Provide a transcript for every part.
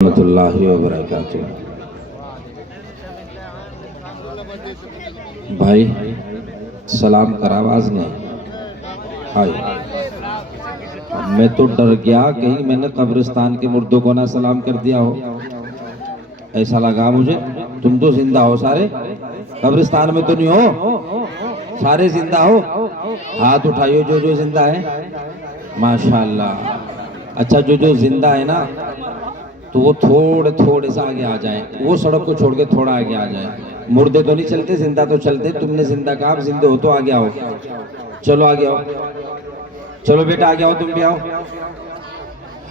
ورحمۃ اللہ وبرکاتہ۔ بھائی سلام کر، آواز نہیں آئی۔ میں تو ڈر گیا کہیں میں نے قبرستان کے مردوں کو نہ سلام کر دیا ہو، ایسا لگا مجھے۔ تم تو زندہ ہو سارے، قبرستان میں تو نہیں ہو، سارے زندہ ہو؟ ہاتھ اٹھائیو جو جو زندہ ہے، ماشاءاللہ۔ اچھا جو زندہ ہے نا تو وہ تھوڑے سے آگے آ جائیں، وہ سڑک کو چھوڑ کے تھوڑا آگے آ جائیں۔ مردے تو نہیں چلتے، زندہ تو چلتے۔ تم نے زندہ کہا، آپ زندے ہو تو آگے آؤ، چلو آگے آؤ، چلو بیٹا آگے آؤ، تم بھی آؤ۔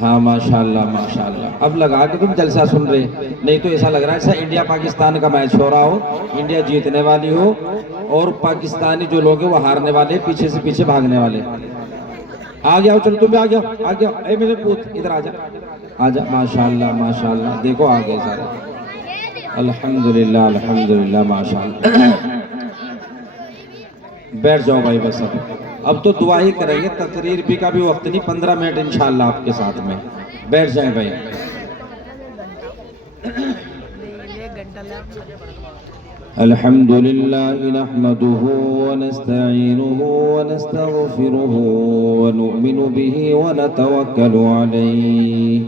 ہاں ماشاءاللہ ماشاءاللہ۔ اب لگا کہ تم جلسہ سن رہے، نہیں تو ایسا لگ رہا ہے ایسا انڈیا پاکستان کا میچ ہو رہا ہو، انڈیا جیتنے والی ہو اور پاکستانی جو لوگ ہیں وہ ہارنے والے، پیچھے سے پیچھے بھاگنے والے۔ آگے آؤ، چلو تم بھی آگے آؤ، آگے آؤ۔ اے میرے پوت ادھر آ جا، آ جا۔ ماشاءاللہ ماشاءاللہ، دیکھو آگے سارے، الحمدللہ الحمدللہ ماشاءاللہ۔ بیٹھ جاؤ بھائی، بس اب تو دعا ہی کریں گے، تقریر بھی کا بھی وقت نہیں، 15 منٹ انشاءاللہ آپ کے ساتھ میں۔ بیٹھ جائیں بھائی۔ الحمدللہ نحمده ونستعینه ونستغفره ونؤمن به ونتوکل علیہ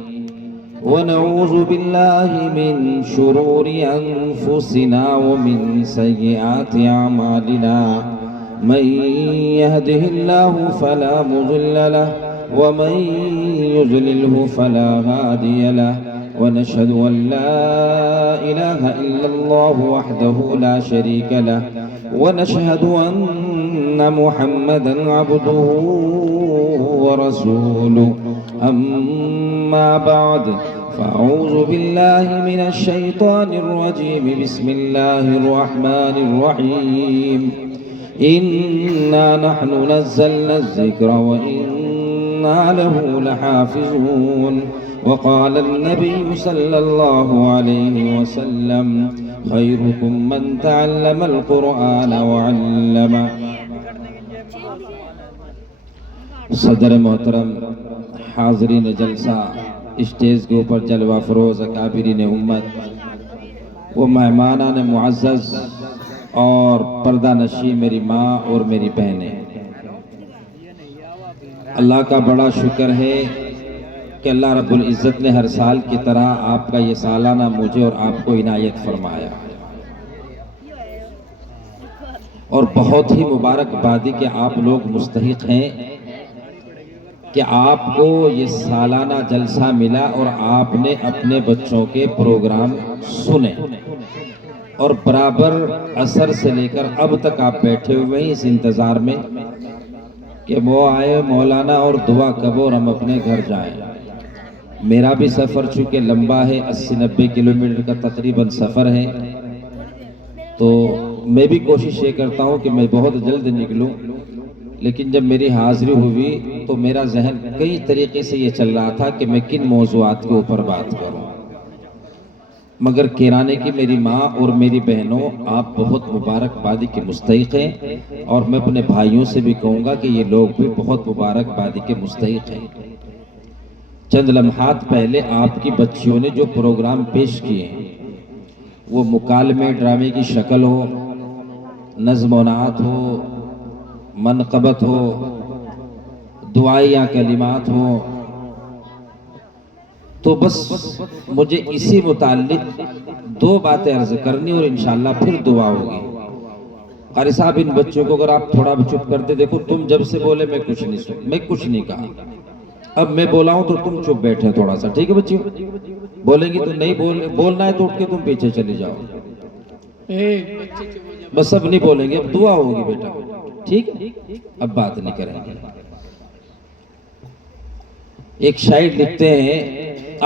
ونعوذ باللہ من شرور انفسنا ومن سیئات اعمالنا، من يهده الله فلا مضل له ومن يضلله فلا هادي له، ونشهد أن لا إله إلا الله وحده لا شريك له، ونشهد أن محمدا عبده ورسوله، أما بعد فأعوذ بالله من الشيطان الرجيم، بسم الله الرحمن الرحيم، إنا نحن نزلنا الذكر وإنا له لحافظون، وقال النبي صلى الله عليه وسلم خيركم من تعلم القرآن وعلمه۔ صدر محترم، حاضرین جلسہ، اسٹیج کے اوپر جلوہ فروز اکابرین امت، وہ مہمانان معزز اور پردہ نشین میری ماں اور میری بہنیں، اللہ کا بڑا شکر ہے کہ اللہ رب العزت نے ہر سال کی طرح آپ کا یہ سالانہ مجھے اور آپ کو عنایت فرمایا، اور بہت ہی مبارکبادی کہ آپ لوگ مستحق ہیں کہ آپ کو یہ سالانہ جلسہ ملا اور آپ نے اپنے بچوں کے پروگرام سنے، اور برابر عصر سے لے کر اب تک آپ بیٹھے ہوئے ہیں اس انتظار میں کہ وہ آئے مولانا اور دعا کب اور ہم اپنے گھر جائیں۔ میرا بھی سفر چونکہ لمبا ہے، 80-90 کلومیٹر کا تقریباً سفر ہے، تو میں بھی کوشش یہ کرتا ہوں کہ میں بہت جلد نکلوں، لیکن جب میری حاضری ہوئی تو میرا ذہن کئی طریقے سے یہ چل رہا تھا کہ میں کن موضوعات کے اوپر بات کروں، مگر کیرانے کی میری ماں اور میری بہنوں، آپ بہت مبارکبادی کے مستحق ہیں، اور میں اپنے بھائیوں سے بھی کہوں گا کہ یہ لوگ بھی بہت مبارکبادی کے مستحق ہیں۔ چند لمحات پہلے آپ کی بچیوں نے جو پروگرام پیش کیے ہیں، وہ مکالمے ڈرامے کی شکل ہو، نظم و نعت ہو، منقبت ہو، دعائیہ کلمات ہو، تو بس مجھے اسی متعلق دو باتیں عرض کرنی اور انشاءاللہ پھر دعا ہوگی۔ قاری صاحب ان بچوں کو اگر آپ تھوڑا بھی چپ کرتے، دیکھو تم جب سے بولے میں کچھ نہیں کہا، اب میں بولا ہوں تو تم چپ بیٹھے تھوڑا سا، ٹھیک ہے بچیوں؟ بولیں گی تو نہیں، بولنا ہے تو اٹھ کے تم پیچھے چلی جاؤ، بس اب نہیں بولیں گے، اب دعا ہوگی بیٹا، ٹھیک ہے؟ اب بات نہیں کریں گے۔ ایک شاعر لکھتے ہیں،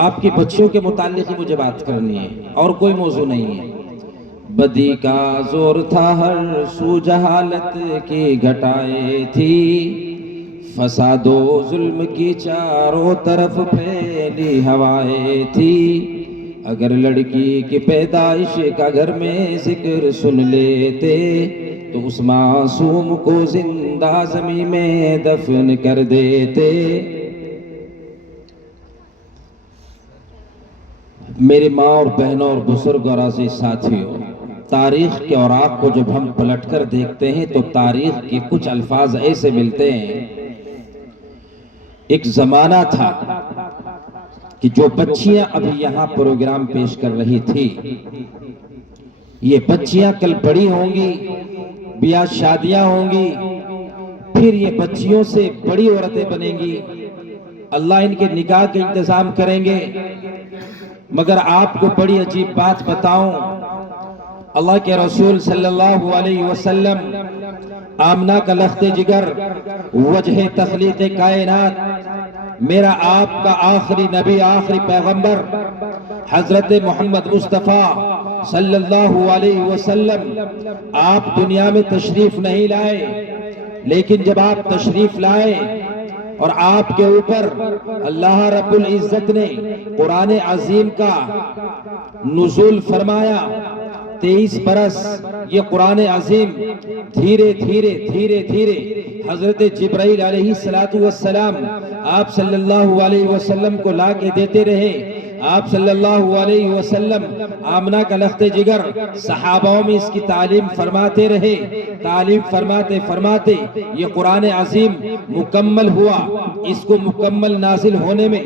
آپ کی بچیوں کے متعلق ہی مجھے بات کرنی ہے اور کوئی موضوع نہیں ہے۔ بدی کا زور تھا ہر سو، جہالت کی گھٹائیں تھی، فساد و ظلم کی چاروں طرف پھیلی ہوائیں تھی، اگر لڑکی کی پیدائش کا گھر میں ذکر سن لیتے تو اس معصوم کو زندہ زمین میں دفن کر دیتے۔ میری ماں اور بہنوں اور بزرگ اور عزیز ساتھیوں، تاریخ کے اوراق کو جب ہم پلٹ کر دیکھتے ہیں تو تاریخ کے کچھ الفاظ ایسے ملتے ہیں۔ ایک زمانہ تھا کہ جو بچیاں ابھی یہاں پروگرام پیش کر رہی تھی، یہ بچیاں کل بڑی ہوں گی، بیاہ شادیاں ہوں گی، پھر یہ بچیوں سے بڑی عورتیں بنیں گی، اللہ ان کے نکاح کے انتظام کریں گے۔ مگر آپ کو بڑی عجیب بات بتاؤں، اللہ کے رسول صلی اللہ علیہ وسلم، آمنہ کا لخت جگر، وجہ تخلیق کائنات، میرا آپ کا آخری نبی، آخری پیغمبر حضرت محمد مصطفیٰ صلی اللہ علیہ وسلم، آپ دنیا میں تشریف نہیں لائے، لیکن جب آپ تشریف لائے اور آپ کے اوپر اللہ رب العزت نے قرآن عظیم کا نزول فرمایا، 23 برس یہ قرآن عظیم دھیرے دھیرے حضرت جبرائیل علیہ السلام آپ صلی اللہ علیہ وسلم کو لا کے دیتے رہے۔ آپ صلی اللہ علیہ وسلم آمنہ کا لخت جگر صحابوں میں اس کی تعلیم فرماتے رہے، تعلیم فرماتے یہ قرآن عظیم مکمل ہوا۔ اس کو مکمل نازل ہونے میں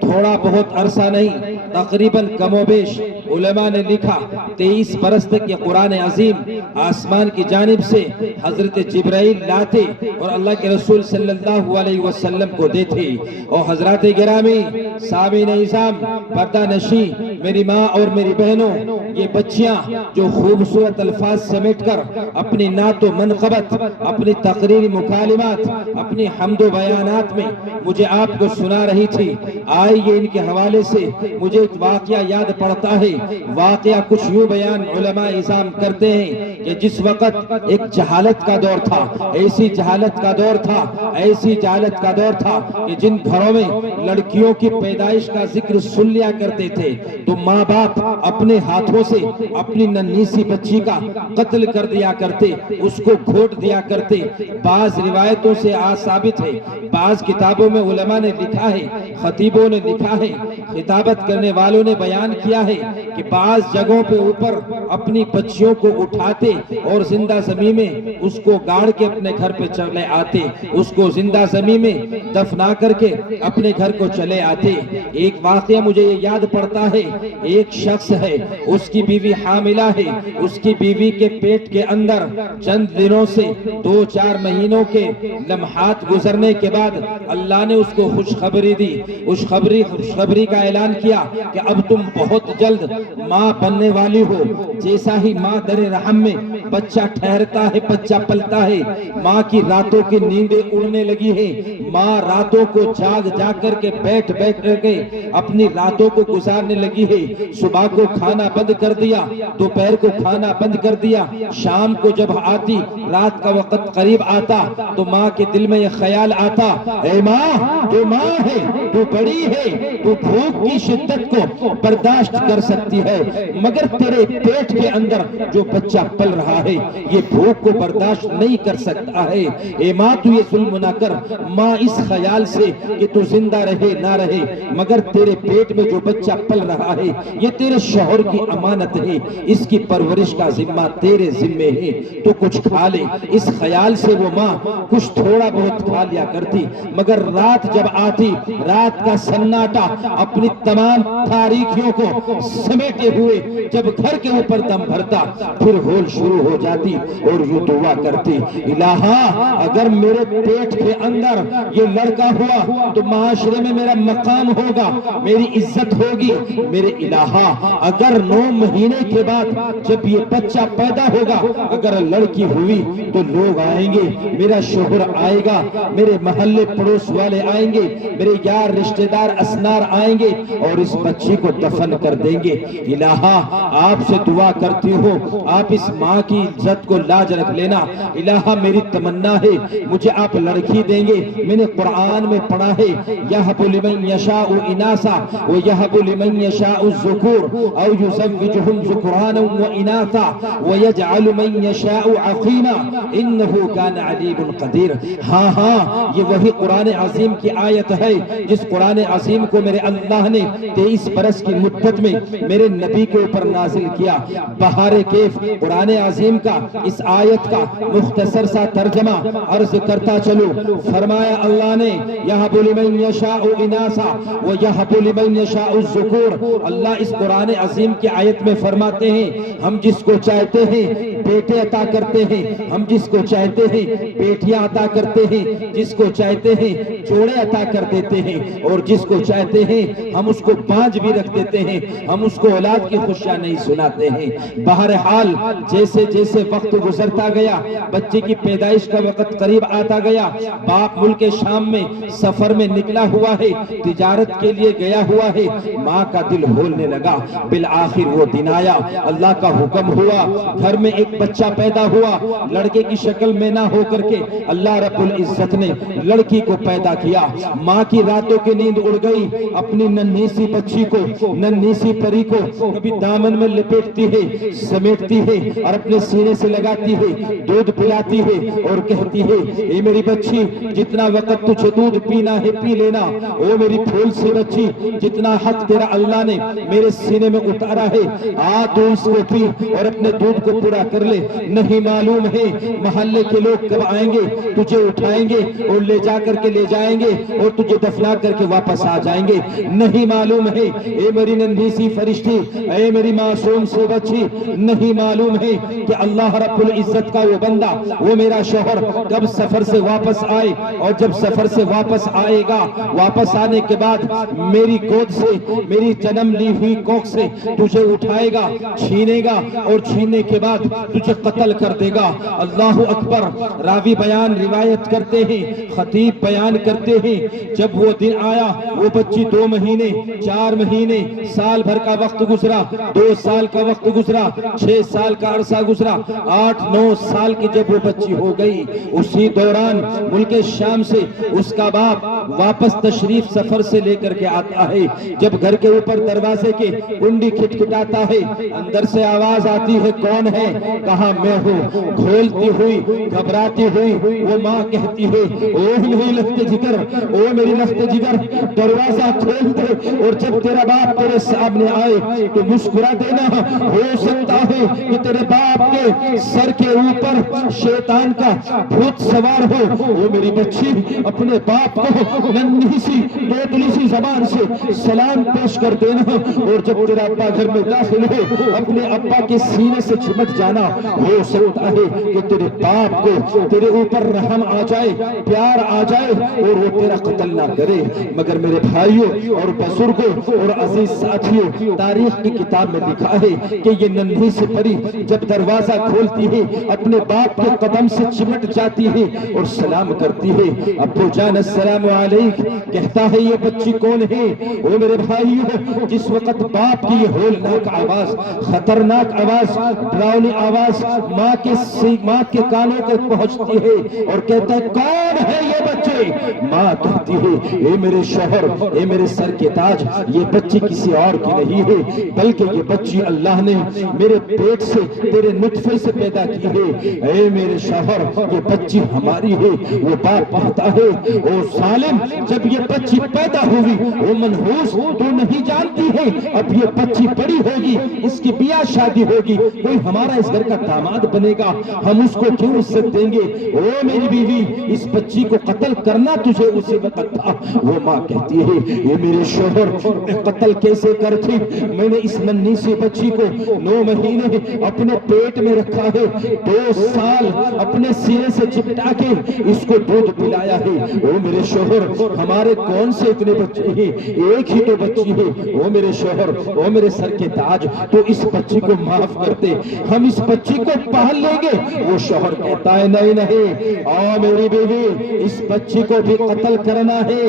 تھوڑا بہت عرصہ نہیں، تقریباً کم و بیش علماء نے لکھا 23 برس تک یہ قرآن عظیم آسمان کی جانب سے حضرت جبرائیل لاتے اور اللہ کے رسول صلی اللہ علیہ وسلم کو دیتے۔ اور حضرات گرامی، سامعین نظام، پردہ نشی، میری ماں اور میری بہنوں، یہ بچیاں جو خوبصورت الفاظ سمیٹ کر اپنی نعت و منقبت، اپنی تقریری مکالمات، اپنی حمد و بیانات میں مجھے آپ کو سنا رہی تھی، آئیے ان کے حوالے سے مجھے ایک واقعہ یاد پڑتا ہے۔ واقعہ کچھ یوں بیان علماء اعظام کرتے ہیں کہ جس وقت ایک جہالت کا دور تھا، ایسی جہالت کا دور تھا، ایسی جہالت کا دور تھا کہ جن گھروں میں لڑکیوں کی پیدائش کا ذکر سن لیا کرتے تھے تو ماں باپ اپنے ہاتھوں سے اپنی ننھی سی بچی کا قتل کر دیا کرتے، اس کو گھونٹ دیا کرتے۔ بعض روایتوں سے ثابت ہے، بعض کتابوں میں علماء نے لکھا ہے، خطیبوں نے لکھا ہے، خطابت کرنے والوں نے بیان کیا ہے کہ بعض جگہوں پہ اوپر اپنی بچیوں کو اٹھاتے اور زندہ زمین میں اس کو گاڑ کے اپنے گھر پہ چلے آتے، اس کو زندہ زمین میں دفنا کر کے اپنے گھر کو چلے آتے۔ ایک واقعہ مجھے یہ یاد پڑتا ہے، ایک شخص ہے، اس کی بیوی حاملہ ہے، اس کی بیوی کے پیٹ کے اندر چند دنوں سے 2-4 مہینوں کے لمحات گزرنے کے بعد اللہ نے اس کو خوشخبری دی، خوشخبری کا اعلان کیا کہ اب تم بہت جلد ماں بننے والی ہو۔ جیسا ہی ماں در رحم میں بچہ ٹھہرتا ہے، بچہ پلتا ہے، ماں کی راتوں کی نیندیں اڑنے لگی ہے، ماں راتوں کو جاگ کر کے بیٹھ کر کے اپنی راتوں کو گزارنے لگی ہے۔ صبح کو کھانا بند کر دیا، دوپہر کو کھانا بند کر دیا، شام کو جب آتی، رات کا وقت قریب آتا تو ماں کے دل میں یہ خیال آتا، اے ماں، تو ماں ہے، تو بڑی ہے، تو بھوک کی شدت کو برداشت کر سکتی ہے، مگر تیرے پیٹ کے اندر جو بچہ پل رہا ہے یہ بھوک کو برداشت نہیں کر سکتا ہے۔ اے ماں، تو یہ ظلم نہ کر۔ ماں اس خیال سے کہ تو زندہ رہے نہ رہے، مگر تیرے پیٹ میں جو بچہ پل رہا ہے یہ تیرے شوہر کی امانت ہے، اس کی پرورش کا ذمہ تیرے ذمے ہے، تو کچھ کھا لے۔ اس خیال سے وہ ماں کچھ تھوڑا بہت کھا لیا کرتی، مگر رات جب آتی، رات کا سناٹا اپنی تمام تاریکیوں کو سمیٹے ہوئے جب گھر کے اوپر دم بھرتا، پھر ہول شروع ہو جاتی اور یوں دعا کرتی، الہا اگر میرے پیٹ کے اندر یہ لڑکا ہوا تو معاشرے میں میرا مقام ہوگا، میری عزت ہوگی، میرے الہا اگر 9 مہینے کے بعد جب یہ بچہ پیدا ہوگا اگر لڑکی ہوئی تو لوگ آئیں گے، میرا شوہر آئے گا، میرے محلے پڑوس والے آئیں گے، میرے یار رشتہ دار اسنار آئیں گے اور اس بچی کو دفن کر دیں گے۔ الہا آپ سے دعا کرتی ہوں، آپ اس ماں کی عزت کو لاج رکھ لینا. الہ میری تمنا ہے مجھے آپ لڑکی دیں گے. میں نے قرآن میں پڑھا ہے یہب لمن یشاء اناسا ویہب لمن یشاء الذکور او یزوجہم ذکرانا واناثا ویجعل من یشاء عقیما انہ کان علیم قدیر. ہاں ہاں یہ وہی قرآن عظیم کی آیت ہے جس قرآن عظیم کو میرے اللہ نے 23 برس کی مدت میں میرے نبی کے اوپر نازل کیا. بہار کیف قرآن عظیم کا اس آیت کا مختصر سا ترجمہ عرض کرتا چلو. فرمایا اللہ نے یہب لمن یشاء اناسا ویہب لمن یشاء الذکور. اللہ اس قرآن عظیم کی آیت میں فرماتے ہیں ہم جس کو چاہتے ہیں بیٹے عطا کرتے ہیں, ہم جس کو چاہتے ہیں بیٹیاں عطا کرتے ہیں, جس کو چاہتے ہیں جوڑے عطا کر دیتے ہیں, اور جس کو چاہتے ہیں ہم اس کو بانجھ بھی رکھ دیتے ہیں, ہم اس کو اولاد کی خوشیاں نہیں سناتے ہیں. بہرحال جیسے جیسے وقت گزرتا گیا, بچے کی پیدائش کا وقت قریب آتا گیا, باپ ملک شام میں سفر میں نکلا ہوا ہے, تجارت کے لیے گیا ہوا ہے, ماں کا دل ہولنے لگا. بالآخر وہ دن آیا, اللہ کا حکم ہوا, گھر میں ایک بچہ پیدا ہوا. لڑکے کی شکل میں نہ ہو کر کے اللہ رب العزت نے لڑکی کو پیدا کیا. ماں کی راتوں کی نیند اڑ گئی. اپنی ننھی سی بچی کو, ننھی سی پری کو کبھی دامن میں لپیٹتی ہے, سمیٹتی ہے اور اپنے سینے سے لگاتی ہے, دودھ پلاتی ہے اور کہتی ہے اے میری بچی جتنا وقت تجھے دودھ پینا ہے پی لینا. او میری پھول سی بچی جتنا حق تیرا اللہ نے میرے سینے میں اتارا ہے آ تو اس کو پی اور اپنے دودھ کو پورا کر لے. نہیں معلوم ہے محلے کے لوگ کب آئیں گے, تجھے اٹھائیں گے اور لے جا کر کے لے جائیں گے اور تجھے دفنا کر کے واپس آ جائیں گے. نہیں معلوم ہے اے میری ننھی سی فرشتی, اے میری معصوم سی بچی, نہیں معلوم ہے کہ اللہ رب العزت کا وہ بندہ, وہ میرا شوہر کب سفر سے واپس آئے, اور جب سفر سے واپس آئے گا واپس آنے کے بعد میری گود سے, میری جنم لی ہوئی کوکھ سے تجھے اٹھائے گا, چھینے گا اور چھیننے کے بعد تجھے قتل کر دے گا. اللہ اکبر. راوی بیان روایت کرتے ہیں, خطیب بیان کرتے ہیں جب وہ دن آیا وہ بچی 2 مہینے 4 مہینے سال بھر کا وقت گزرا, 2 سال کا وقت گزرا, 6 سال کا عرصہ گزرا, 8-9 سال کی جب وہ بچی ہو گئی, اسی دوران ملک شام سے اس کا باپ واپس تشریف سفر سے لے کر کے آتا ہے. جب گھر کے اوپر دروازے کے کنڈی کھٹکھٹاتا ہے, اندر سے آواز آتی ہے کون ہے, کہا میں ہوں. کھولتی ہوئی گھبراتی ہوئی وہ ماں کہتی ہے او میری لخت جگر, او میری لخت جگر دروازہ کھول دے اور جب تیرا باپ تیرے سامنے آئے تو مسکرا دینا, ہو سکتا ہے کہ تیرے باپ کے سر کے اوپر شیطان کا بھوت سوار ہو. او میری بچی اپنے باپ کو ننھی سی توتلی سی زبان سے سلام پیش کر دینا, اور جب تیرا ابا گھر میں داخل ہو اپنے ابا کے سینے سے چمٹ جانا. ہو سکتا ہے کہ تیرے باپ کو تیرے اوپر رحم آ جائے, پیار آ جائے اور وہ تیرا قتل نہ کرے. مگر میرے بھائیوں اور بزرگوں اور عزیز ساتھیوں, تاریخ کی کتاب میں لکھا ہے کہ یہ ننھی سی پری جب دروازہ کھولتی ہے اپنے باپ کے قدم سے چمٹ جاتی ہے اور سلام کرتی ہے, ابو جان السلام علیک. کہتا ہے یہ بچی کون ہے. او میرے بھائیوں, جس وقت باپ کی یہ ہولناک آواز, خطرناک آواز, ڈراؤنی آواز ماں کے کانوں تک پہنچتی ہے اور کہتا ہے کون ہے یہ بچے. ماں کہتی ہے اے میرے شوہر, اے میرے سر کے تاج, یہ بچی کسی اور کی نہیں ہے بلکہ یہ بچی اللہ نے میرے پیٹ سے تیرے نطفے سے پیدا کی ہے. اے میرے شوہر یہ بچی ہماری ہے. وہ باپ کہتا ہے او ظالم, جب یہ بچی پیدا ہوئی وہ منحوس تو نہیں جانتی ہے, اب یہ بچی بڑی ہوگی, اس کی بیاہ شادی ہوگی, کوئی ہمارا اس گھر کا داماد بنے گا, ہم اس کو کیوں عزت دیں گے. او میری بیوی اس بچی کو قتل کرنا تجھے اسی وقت تھا. وہ ماں کہتی ہے یہ میرے شوہر میں قتل کیسے کرتی, میں نے اس ننھی سی بچی کو 9 مہینے اپنے پیٹ میں رکھا ہے, 2 سال اپنے سینے سے چپٹا کے اس کو دودھ پلایا ہے. او میرے شوہر ہمارے کون سے اتنے بچے ہیں, ایک ہی تو بچی ہے. او میرے شوہر, او میرے سر کے تاج, تو اس بچی کو معاف کرتے, ہم اس بچی کو پال لیں گے. وہ شوہر کہتا ہے نہیں نہیں, او میری بیوی اس بچی کو بھی قتل کرنا ہے,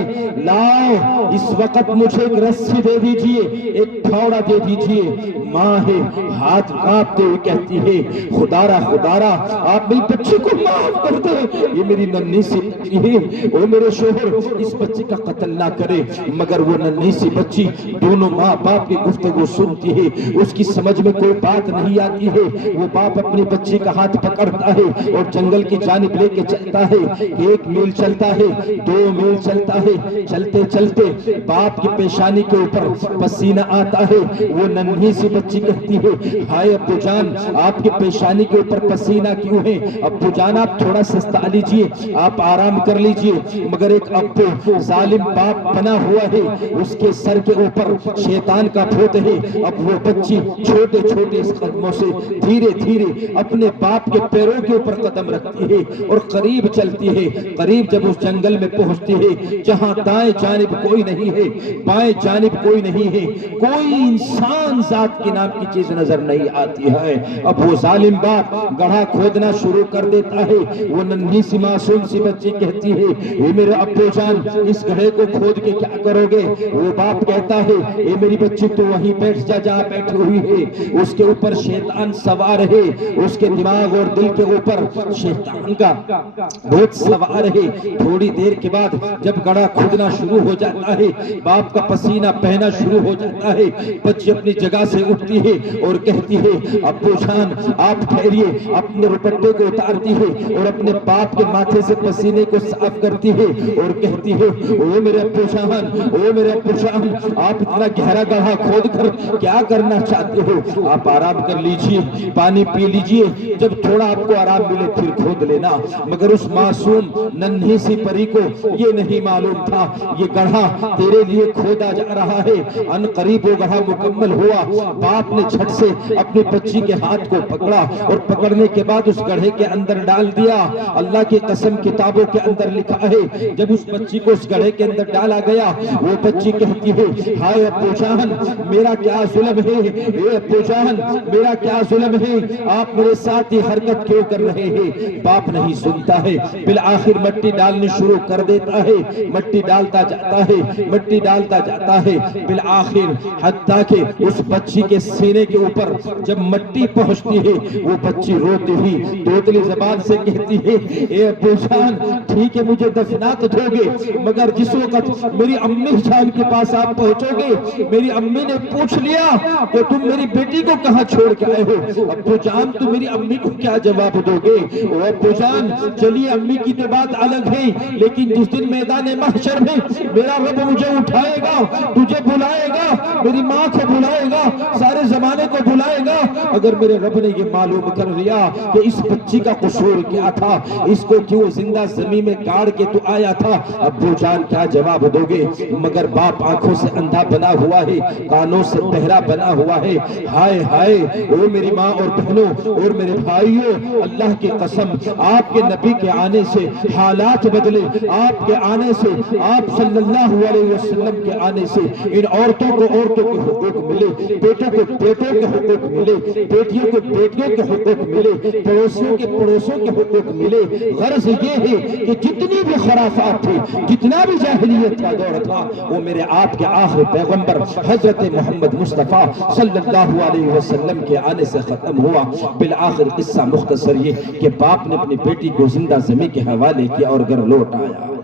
لاؤ اس وقت مجھے ایک رسی دے دیجئے, ایک پھاوڑا دے دیجئے۔ ماں ہے ہاتھ کانپتے ہوئے کہتی ہے خدارا خدارا آپ میری بچی کو معاف کر دے، یہ میری ننھی سی بچی ہے، او میرے شوہر اس بچی کا قتل نہ کرے۔ مگر وہ ننھی سی بچی دونوں ماں باپ کی گفتگو سنتی ہے، اس کی سمجھ میں کوئی بات نہیں آتی ہے۔ وہ باپ اپنی بچی کا ہاتھ پکڑتا ہے اور جنگل کی جانب لے کے چلتا ہے۔ 1 میل چلتا ہے، 2 میل چلتا ہے، چلتے چلتے باپ کی پیشانی کے اوپر پسینہ آتا ہے۔ وہ ننھی سی بچی کہتی ہے ہائے ابو جان آپ کی پیشانی کے اوپر پسینہ کیوں ہے؟ ابو جان آپ تھوڑا سستا لیجئے، آپ آرام کر لیجئے۔ مگر ایک ابو ظالم باپ بنا ہوا ہے، اس کے سر کے اوپر شیطان کا بھوت ہے۔ اب وہ بچی چھوٹے چھوٹے قدموں سے دھیرے دھیرے اپنے باپ کے پیروں کے اوپر قدم رکھتی ہے اور قریب چلتی ہے۔ قریب جب اس جنگل میں پہنچتی ہے جہاں دائیں جانب کوئی نہیں ہے، بائیں جانب کوئی نہیں ہے، کوئی انسان ذات کے نام کی چیز نظر نہیں آتی ہے۔ اب وہ ظالم باپ گڑھا کھودنا شروع کر دیتا ہے۔ وہ ننھی سی معصوم سی بچی کہتی ہے اے میرے ابو جان اس گڑھے کو کھود کے کیا کرو گے؟ وہ باپ کہتا ہے اے میری بچی تو وہیں بیٹھ جا جہاں بیٹھی ہوئی ہے۔ اس کے اوپر شیطان سوار ہے، اس کے دماغ اور دل کے اوپر شیطان کا بہت سوار ہے۔ تھوڑی دیر کے بعد جب گڑھا کھودنا شروع ہو جاتا ہے، باپ کا پسینہ بہنا شروع ہو جاتا ہے، بچی اپنی جگہ سے اٹھتی ہے اور کہتی ہے ابو جان آپ ٹھہریے۔ اپنے دوپٹے کو اتارتی ہے اور اپنے باپ کے ماتھے سے پسینے کو صاف کرتی ہے اور کہتی ہے او میرے ابو جان، او میرے ابو جان آپ اتنا گہرا گڑھا کھود کر کیا کرنا چاہتے ہو؟ آپ آرام کر لیجئے، پانی پی لیجئے، جب تھوڑا آپ کو آرام ملے پھر کھود لینا۔ مگر اس معصوم ننھی سی پری کو یہ نہیں معلوم تھا یہ گڑھا تیرے لیے کھودا جا رہا ہے۔ ان قریب وہ گڑھا مکمل ہوا، باپ نے جھٹ سے اپنی بچی کے ہاتھ کو پکڑا اور پکڑنے کے بعد اس گڑھے کے اندر ڈال دیا۔ اللہ کی قسم کتابوں کے اندر لکھا ہے جب اس بچی کو اس گڑھے کے اندر ڈالا گیا وہ بچی کہتی ہے ہائے ابو جان میرا کیا ظلم ہے، اے ابو جان میرا کیا ظلم ہے، آپ میرے ساتھ یہ حرکت کیوں کر رہے ہیں؟ باپ نہیں سنتا ہے، بالآخر مٹی ڈالنی شروع کر دیتا ہے، مٹی ڈالتا جاتا ہے، مٹی ڈالتا جاتا ہے، بالآخر حتیٰ کہ اس بچی کے سینے کے اوپر جب مٹی پہنچتی ہے وہ بچی روتی ہوئی توتلی زبان سے کہتی ہے اے ابو جان ٹھیک ہے مجھے دفنا تو دو گے، مگر جس وقت میری امی جان کے پاس آپ پہنچو گے میری امی نے پوچھ لیا کہ تم میری بیٹی کو کہاں چھوڑ کے آئے ہو، ابو جان تم میری امی کو کیا جواب دو گے؟ او ابو جان چلیے امی کی تو بات الگ ہے، لیکن جس دن میدان محشر میں میرا رب مجھے اٹھائے گا، تجھے بلائے گا، میری ماں کو بلائے گا، سارے زمانے کو بلائے گا، اگر میرے رب نے یہ معلوم کر لیا کہ اس بچی کا قصور کیا تھا، اس کو کیوں زندہ زمین میں گاڑ کے تو آیا تھا، ابو جان کیا جواب دو گے؟ مگر باپ آنکھوں سے اندھا بنا ہوا ہے، کانوں سے بہرا بنا ہوا ہے۔ ہائے ہائے او میری ماں اور بہنوں اور میرے بھائیوں، اللہ کی قسم آپ کے نبی کے آنے سے حالات بدلے، آپ کے آنے سے، آپ صلی اللہ علیہ وسلم کے آنے سے ان عورتوں کو عورتوں کے حقوق ملے، بیٹوں کو بیٹوں کے حقوق ملے، بیٹیوں کو بیٹیوں کے حقوق ملے، پڑوسیوں کے پڑوسوں کے حقوق ملے۔ غرض یہ ہے کہ جتنی بھی خرافات تھی، جتنا بھی جاہلیت کا دور تھا، وہ میرے آپ کے آخر پیغمبر حضرت محمد مصطفیٰ صلی اللہ علیہ وسلم کے آنے سے ختم ہوا۔ بالآخر قصہ مختصر یہ کہ باپ نے اپنی بیٹی کو زندہ زمین کے حوالے کیا اور گھر لوٹ آیا۔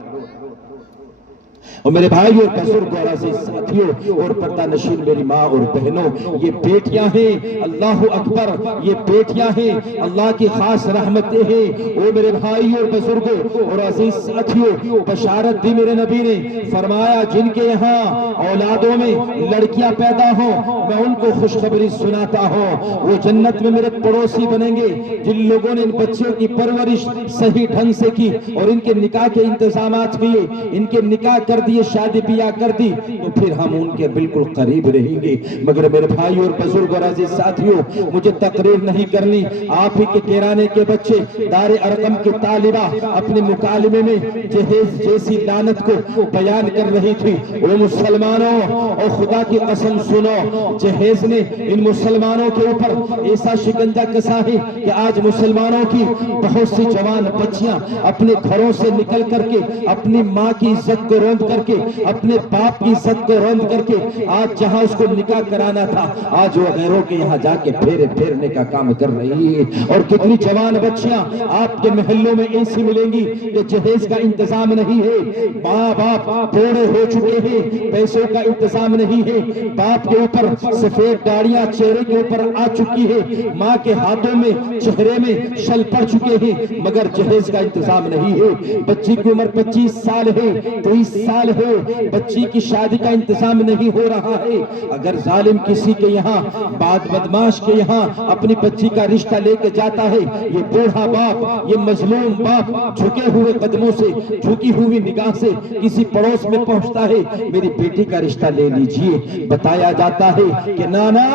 اور میرے بھائیوں بزرگوں اور عزیز ساتھیوں اور پردہ نشین میری ماں اور بہنوں، یہ بیٹیاں ہیں، اللہ اکبر، یہ بیٹیاں ہیں، اللہ کی خاص رحمتیں ہیں۔ او میرے بھائیوں اور بزرگوں اور عزیز ساتھیوں، بشارت دی میرے نبی نے، فرمایا جن کے یہاں اولادوں میں لڑکیاں پیدا ہوں میں ان کو خوشخبری سناتا ہوں، وہ جنت میں میرے پڑوسی بنیں گے۔ جن لوگوں نے ان بچوں کی پرورش صحیح ڈھنگ سے کی اور ان کے نکاح کے انتظامات کیے، ان کے نکاح کر دیے، شادی بیاہ کر دی، تو پھر ہم ان کے بالکل قریب رہیں گے۔ مگر میرے بھائی اور بزرگ اور عزیز ساتھیوں، مجھے تقریر نہیں کرنی، آپ ہی کے کیرانے کے بچے دار ارقم کی طالبہ اپنے مکالمے میں جہیز جیسی لعنت کو بیان کر رہی تھی۔ وہ مسلمانوں اور خدا کی قسم سنو، جہیز نے ان مسلمانوں کے اوپر ایسا شکنجہ کسا ہے کہ آج مسلمانوں کی بہت سی جوان بچیاں اپنے گھروں سے نکل کر کے اپنی ماں کی عزت کو روند کر کے اپنے باپ کی عزت کو روند کر کے آج جہاں اس کو نکاح کرانا تھا آج وہ غیروں کے یہاں جا کے پھیرنے کا کام کر رہی ہے. اور کتنی جوان بچیاں آپ کے محلوں میں ایسی ملیں گی کہ جہیز کا انتظام نہیں ہے, ماں باپ بوڑھے ہو چکے ہیں, پیسوں کا انتظام نہیں ہے, باپ کے اوپر سفید داڑیاں چہرے کے اوپر آ چکی ہے, ماں کے ہاتھوں میں چہرے میں شل پڑ چکے ہیں, مگر جہیز کا انتظام نہیں ہے. بچی کی عمر 25 سال ہے, 23 سال ہے, بچی کی شادی کا انتظام نہیں ہو رہا ہے. اگر ظالم کسی کے یہاں بدماش کے یہاں اپنی بچی کا رشتہ لے کے جاتا ہے, یہ بوڑھا باپ, یہ مظلوم باپ جھکے ہوئے قدموں سے, جھکی ہوئی نگاہ سے کسی پڑوس میں پہنچتا ہے, میری بیٹی کا رشتہ لے لیجئے. بتایا جاتا ہے کہ نانا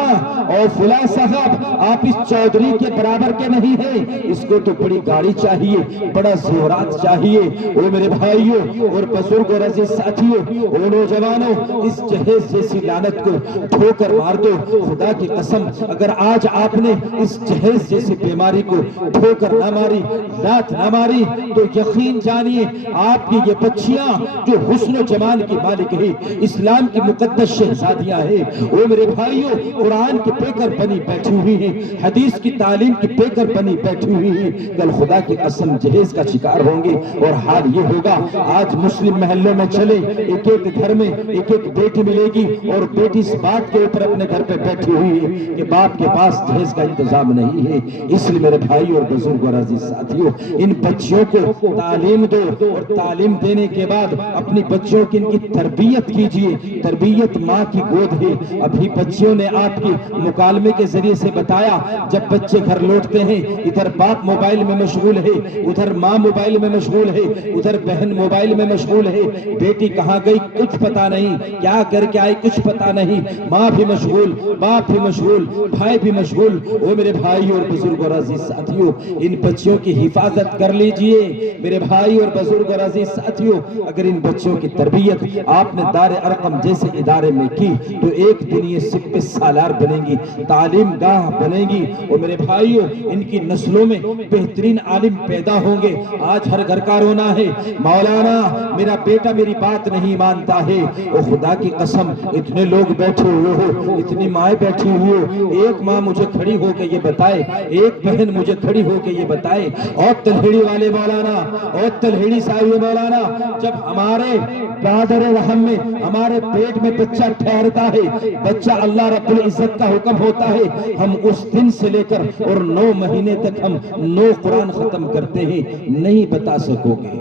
اور فلاں صاحب آپ اس چودھری کے برابر کے نہیں ہیں, اس کو تو بڑی گاڑی چاہیے, بڑا زیورات چاہیے. او میرے بھائیوں اور بزرگ اور عزیز ساتھیوں, او نوجوانوں, اس جہیز جیسی لعنت کو ٹھوکر مار دو. خدا کی قسم اگر آج آپ نے اس جہیز جیسی بیماری کو ٹھوکر نہ ماری, لات نہ ماری, تو یقین جانیے آپ کی یہ بچیاں جو حسن و جمال کی مالک ہے, اسلام کی مقدس شہزادیاں ہیں, او میرے بھائیوں قرآن کے پیکر بنی بیٹھی ہوئی ہیں, حدیث کی تعلیم کی پیکر بنی بیٹھی ہوئی ہیں, کل خدا کی قسم جہیز کا شکار ہوں گے. اور حال یہ ہوگا آج مسلم محلوں میں چلے, ایک ایک گھر میں ایک ایک بیٹی ملے گی, اور بیٹی اس بات کے اوپر اپنے گھر پہ بیٹھی ہوئی ہے کہ باپ کے پاس جہیز کا انتظام نہیں ہے. اس لیے میرے بھائی اور بزرگ اور عزیز ساتھیوں, ان بچیوں کو تعلیم دو, اور تعلیم دینے کے بعد اپنی بچیوں کی ان کی تربیت کیجئے. تربیت ماں کی گود ہے. ابھی بچیوں نے آپ کی مکالمے کے ذریعے سے بتایا, جب بچے گھر لوٹتے ہیں ادھر باپ موبائل میں مشغول ہے, ادھر ماں موبائل میں مشغول ہے, ادھر بہن موبائل میں مشغول ہے, بیٹی کہاں گئی کچھ پتا نہیں, کیا کر کے آئی کچھ پتا نہیں, ماں بھی مشغول, باپ بھی مشغول, بھائی بھی مشغول. وہ میرے بھائی اور بزرگ اور عزیز ساتھیوں, ان بچیوں کی حفاظت کر لیجئے. میرے بھائی اور بزرگ اور عزیز ساتھیوں, اگر ان بچوں کی تربیت آپ نے دار ارقم جیسے ادارے میں کی تو ایک دن یہ سپہ سالار بنیں گی, تعلیم گاہ بنیں گی. اور میرے بھائیوں ان کی نسلوں میں بہترین عالم پیدا ہوں گے. آج ہر گھر کا رونا ہے, مولانا میرا بیٹا میری بات نہیں مانتا ہے. اور خدا کی قسم اتنے لوگ بیٹھے ہوئے ہو, اتنی مائیں بیٹھی ہوئی ہو, ایک ماں مجھے کھڑی ہو کے یہ بتائے, ایک بہن مجھے کھڑی ہو کے یہ بتائے, اور تلہیڑی والے مولانا, اور تلہیڑی صاحب مولانا, جب ہمارے برادر رحم میں ہمارے پیٹ میں بچہ ٹھہرتا ہے, بچہ اللہ رب العزت کا حکم ہوتا ہے, ہم اس دن سے لے کر اور 9 مہینے تک ہم 9 قرآن ختم کرتے ہیں. نہیں بتا سکو گے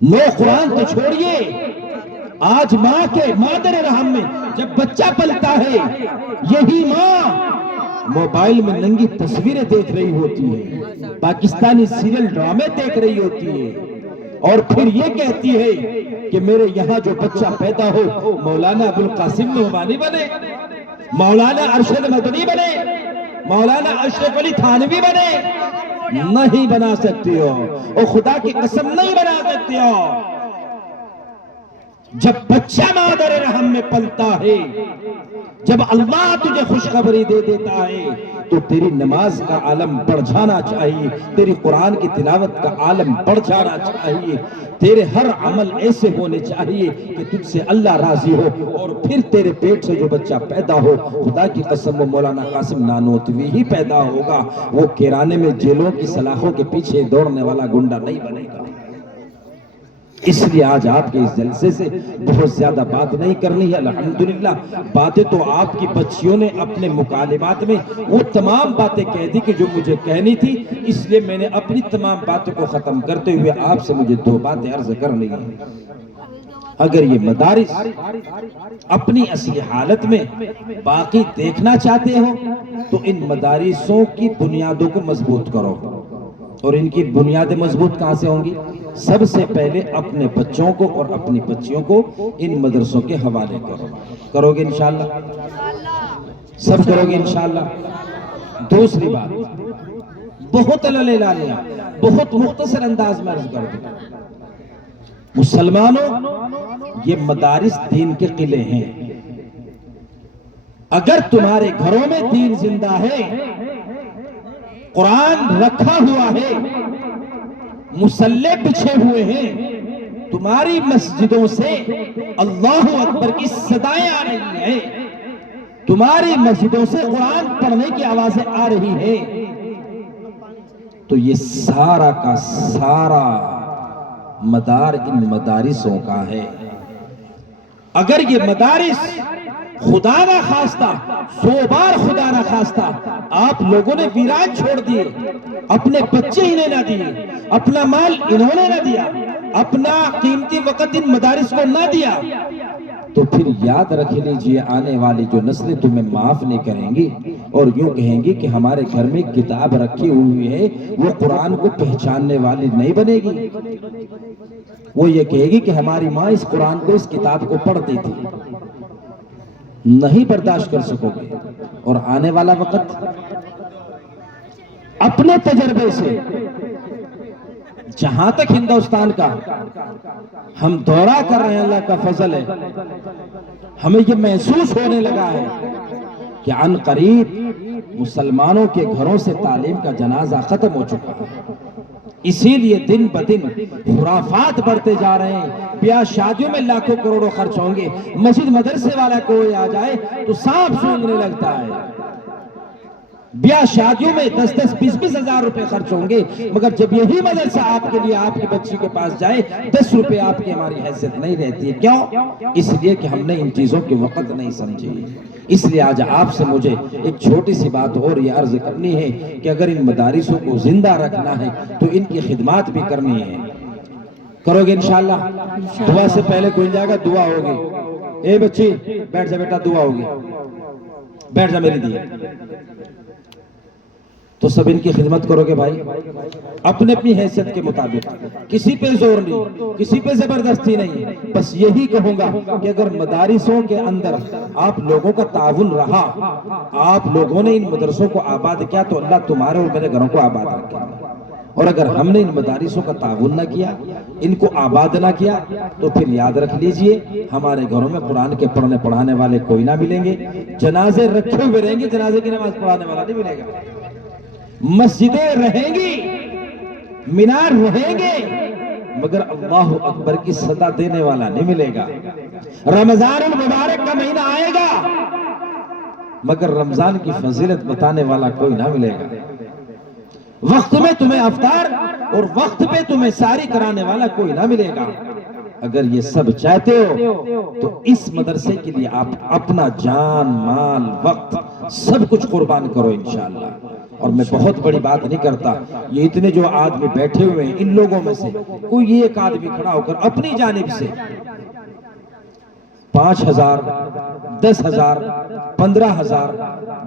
9 قرآن تو چھوڑیے, آج ماں کے مادر رحم میں جب بچہ پلتا ہے, یہی ماں موبائل میں ننگی تصویریں دیکھ رہی ہوتی ہے, پاکستانی سیریل ڈرامے دیکھ رہی ہوتی ہے, اور پھر یہ کہتی ہے کہ میرے یہاں جو بچہ پیدا ہو مولانا ابوالقاسم نعمانی بنے, مولانا ارشد مدنی بنے, مولانا اشرف علی تھانوی بنے. نہیں بنا سکتے ہو, اور خدا کی قسم نہیں بنا سکتے ہو. جب بچہ مادر رحم میں پلتا ہے, جب اللہ تجھے خوشخبری دے دیتا ہے, تو تیری نماز کا عالم بڑھ جانا چاہیے, تیری قرآن کی تلاوت کا عالم بڑھ جانا چاہیے, تیرے ہر عمل ایسے ہونے چاہیے کہ تجھ سے اللہ راضی ہو. اور پھر تیرے پیٹ سے جو بچہ پیدا ہو, خدا کی قسم وہ مولانا قاسم نانوتوی ہی پیدا ہوگا, وہ کیرانے میں جیلوں کی سلاخوں کے پیچھے دوڑنے والا گنڈا نہیں بنے گا. اس لیے آج آپ کے اس جلسے سے بہت زیادہ بات نہیں کرنی ہے. الحمدللہ باتیں تو آپ کی بچیوں نے اپنے مکالمات میں وہ تمام باتیں کہہ دی کہ جو مجھے کہنی تھی, اس لیے میں نے اپنی تمام باتوں کو ختم کرتے ہوئے آپ سے مجھے 2 باتیں عرض کرنی ہیں. اگر یہ مدارس اپنی اصلی حالت میں باقی دیکھنا چاہتے ہو تو ان مدارسوں کی بنیادوں کو مضبوط کرو. اور ان کی بنیادیں مضبوط کہاں سے ہوں گی؟ سب سے پہلے اپنے بچوں کو اور اپنی بچیوں کو ان مدرسوں کے حوالے کرو گے انشاءاللہ, سب کرو گے انشاءاللہ. دوسری بات, بہت اعلانیہ بہت مختصر انداز میں عرض کر دوں, مسلمانوں یہ مدارس دین کے قلعے ہیں. اگر تمہارے گھروں میں دین زندہ ہے, قرآن رکھا ہوا ہے, مصلے بچھے ہوئے ہیں, تو تمہاری مسجدوں سے اللہ اکبر کی صدائیں آ رہی ہیں، تمہاری مسجدوں سے قرآن پڑھنے کی آوازیں آ رہی ہیں، تو یہ سارا کا سارا مدار ان مدارسوں کا ہے۔ اگر یہ مدارس خدا نہ خواستہ، 100 بار خدا نہ خواستہ آپ لوگوں نے ویران چھوڑ دیے، اپنے بچے انہیں نہ دیے، اپنا مال انہوں نے نہ دیا، اپنا قیمتی وقت ان مدارس کو نہ دیا، تو پھر یاد رکھ لیجئے آنے والی جو نسلیں تمہیں معاف نہیں کریں گی اور یوں کہیں گی کہ ہمارے گھر میں کتاب رکھی ہوئی ہے، وہ قرآن کو پہچاننے والی نہیں بنے گی، وہ یہ کہے گی کہ ہماری ماں اس قرآن کو، اس کتاب کو پڑھتی تھی۔ نہیں برداشت کر سکو گے۔ اور آنے والا وقت اپنے تجربے سے، جہاں تک ہندوستان کا ہم دورہ کر رہے ہیں، اللہ کا فضل ہے، ہمیں یہ محسوس ہونے لگا ہے کہ عن قریب مسلمانوں کے گھروں سے تعلیم کا جنازہ ختم ہو چکا ہے۔ اسی لیے دن بدن خرافات بڑھتے جا رہے ہیں، بیاہ شادیوں میں لاکھوں کروڑوں خرچ ہوں گے، مسجد مدرسے والا کوئی آ جائے تو سانپ سونگنے لگتا ہے، بیاہ شادیوں میں 10-10 20-20 ہزار روپے خرچ ہوں گے، مگر جب یہی مدرسہ آپ کے لیے آپ کی بچی کے پاس جائے 10 روپے آپ کی ہماری حیثیت نہیں رہتی ہے۔ کیوں؟ اس لیے کہ ہم نے ان چیزوں کی وقت نہیں سمجھی۔ اس لیے آج آپ سے مجھے ایک چھوٹی سی بات اور یہ عرض کرنی ہے کہ اگر ان مدارسوں کو زندہ رکھنا ہے تو ان کی خدمات بھی کرنی ہے۔ کرو گے انشاءاللہ؟ دعا سے پہلے کوئی جائے گا، دعا ہوگی۔ اے بچی بیٹھ جا بیٹا، دعا ہوگی، بیٹھ جا میری دیے۔ تو سب ان کی خدمت کرو گے بھائی، اپنے اپنی حیثیت کے مطابق، کسی پہ زور نہیں، کسی پہ زبردستی نہیں۔ بس یہی کہوں گا کہ اگر مدارسوں کے اندر آپ لوگوں کا تعاون رہا، آپ لوگوں نے ان مدرسوں کو آباد کیا، تو اللہ تمہارے اور میرے گھروں کو آباد رکھے۔ اور اگر ہم نے ان مدارسوں کا تعاون نہ کیا، ان کو آباد نہ کیا، تو پھر یاد رکھ لیجئے ہمارے گھروں میں قرآن کے پڑھنے پڑھانے والے کوئی نہ ملیں گے، جنازے رکھے ہوئے رہیں گے، جنازے کی نماز پڑھانے والا نہیں ملے گا، مسجدیں رہیں گی، مینار رہیں گے، مگر اللہ اکبر کی صدا دینے والا نہیں ملے گا۔ رمضان المبارک کا مہینہ آئے گا، مگر رمضان کی فضیلت بتانے والا کوئی نہ ملے گا۔ وقت میں تمہیں افطار اور وقت پہ تمہیں ساری کرانے والا کوئی نہ ملے گا۔ اگر یہ سب چاہتے ہو تو اس مدرسے کے لیے آپ اپنا جان، مال، وقت سب کچھ قربان کرو انشاءاللہ۔ اور میں بہت بڑی بات نہیں کرتا، یہ اتنے جو آدمی بیٹھے ہوئے ہیں ان لوگوں میں سے کوئی ایک آدمی کھڑا ہو کر اپنی جانب سے 5,000 10,000 15,000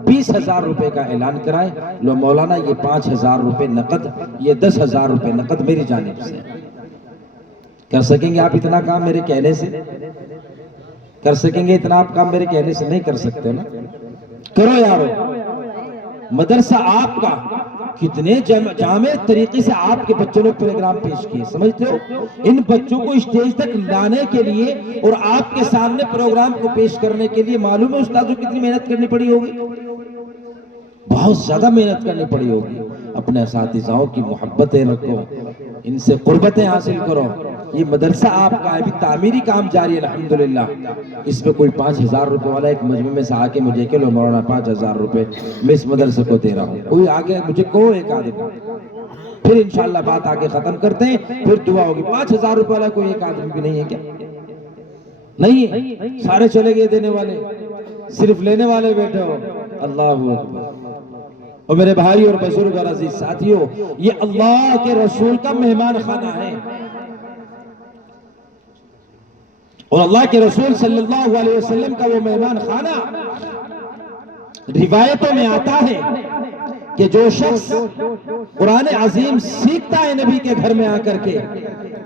20,000 روپے کا اعلان کرائے، لو مولانا یہ 5,000 روپے نقد، یہ 10,000 روپے نقد میری جانب سے۔ کر سکیں گے آپ اتنا کام میرے کہنے سے؟ کر سکیں گے اتنا آپ کام میرے کہنے سے؟ نہیں کر سکتے نا؟ کرو یارو۔ مدرسہ آپ کا کتنے جامع طریقے سے آپ کے بچوں نے پروگرام پیش کیے، سمجھتے ہو؟ ان بچوں کو اسٹیج تک لانے کے لیے اور آپ کے سامنے پروگرام کو پیش کرنے کے لیے معلوم ہے استادوں کتنی محنت کرنی پڑی ہوگی؟ بہت زیادہ محنت کرنی پڑی ہوگی۔ اپنے اساتذہوں کی محبتیں رکھو، ان سے قربتیں حاصل کرو۔ یہ مدرسہ آپ کا ابھی تعمیری کام جاری ہے الحمدللہ۔ اس میں کوئی 5,000 روپے والا ایک مجمع میں سے آ کے مجھے کہ لو مولانا 5,000 روپے میں اس مدرسے کو دے رہا ہوں، کوئی آگے مجھے کہو ایک آدمی، پھر انشاءاللہ بات آگے ختم کرتے ہیں، پھر دعا ہوگی۔ 5,000 روپے والا کوئی ایک آدمی بھی نہیں ہے کیا؟ نہیں ہے، سارے چلے گئے دینے والے، صرف لینے والے بیٹھے ہو۔ اللہ اکبر۔ اور میرے بھائی اور بزرگ اور عزیز ساتھیوں، یہ اللہ کے رسول کا مہمان خانہ ہے، اور اللہ کے رسول صلی اللہ علیہ وسلم کا وہ مہمان خانہ روایتوں میں آتا ہے کہ جو شخص قرآن عظیم سیکھتا ہے نبی کے گھر میں آ کر کے،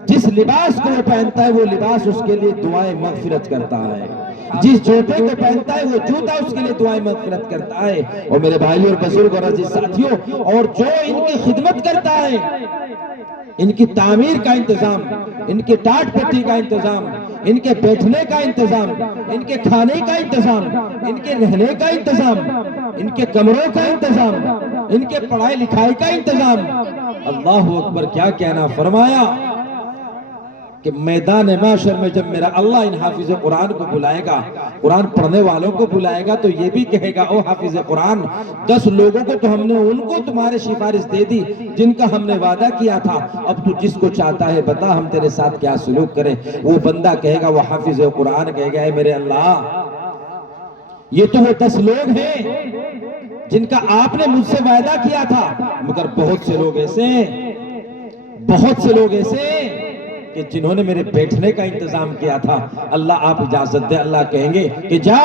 جس لباس کو وہ پہنتا ہے وہ لباس اس کے لیے دعائیں مغفرت کرتا ہے، جس جوتے کو پہنتا ہے وہ جوتا اس کے لیے دعائیں مغفرت کرتا ہے۔ اور میرے بھائی اور بزرگ اور عزیز ساتھیوں، اور جو ان کی خدمت کرتا ہے، ان کی تعمیر کا انتظام، ان کی ٹاٹ پٹی کا انتظام، ان کے بیٹھنے کا انتظام، ان کے کھانے کا انتظام، ان کے رہنے کا انتظام، ان کے کمروں کا انتظام، ان کے پڑھائی لکھائی کا انتظام، اللہ اکبر، کیا کہنا، فرمایا کہ میدان محشر میں جب میرا اللہ ان حافظ قرآن کو بلائے گا، قرآن پڑھنے والوں کو بلائے گا، تو یہ بھی کہے گا او حافظ قرآن 10 لوگوں کو تو ہم نے ان کو تمہارے سفارش دے دی جن کا ہم نے وعدہ کیا تھا، اب تو جس کو چاہتا ہے بتا ہم تیرے ساتھ کیا سلوک کریں۔ وہ بندہ کہے گا، وہ حافظ قرآن کہے گا، اے میرے اللہ یہ تو وہ 10 لوگ ہیں جن کا آپ نے مجھ سے وعدہ کیا تھا، مگر بہت سے لوگ ایسے کہ جنہوں نے میرے بیٹھنے کا انتظام کیا تھا۔ اللہ آپ اجازت دے، اللہ کہیں گے کہ جا،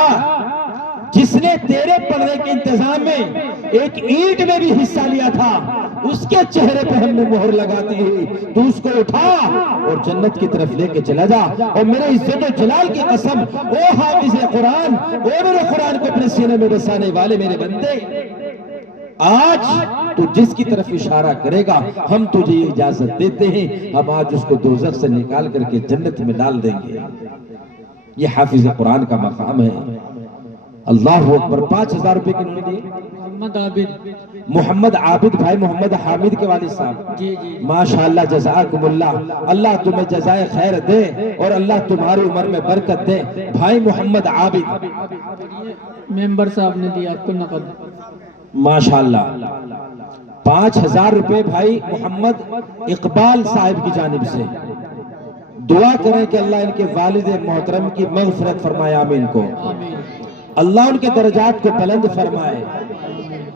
جس نے تیرے پڑھنے کے انتظام میں ایک اینٹ میں بھی حصہ لیا تھا اس کے چہرے پہ ہم نے مہر لگا دی ہے، تو اس کو اٹھا اور جنت کی طرف لے کے چلا جا۔ اور میرے عزت و جلال کی قسم، او حافظ قرآن، او میرے قرآن کو اپنے سینے میں بسانے والے میرے بندے، آج تو جس کی طرف اشارہ کرے گا ہم تجھے یہ اجازت دیتے ہیں، ہم آج اس کو دوزخ سے نکال کر کے جنت میں ڈال دیں گے۔ یہ حافظ قرآن کا مقام ہے۔ اللہ اکبر۔ 5000 روپے کے انہوں نے دیے محمد عابد بھائی، محمد حامد کے والد صاحب، ماشاءاللہ، جزاکم اللہ، اللہ تمہیں جزائے خیر دے اور اللہ تمہاری عمر میں برکت دے۔ بھائی محمد عابد ممبر صاحب نے دیا آپ کو نقد، ماشاءاللہ 5000 روپے بھائی محمد اقبال صاحب کی جانب سے۔ دعا کریں کہ اللہ ان کے والد محترم کی مغفرت فرمائے، آمین کو، اللہ ان کے درجات کو بلند فرمائے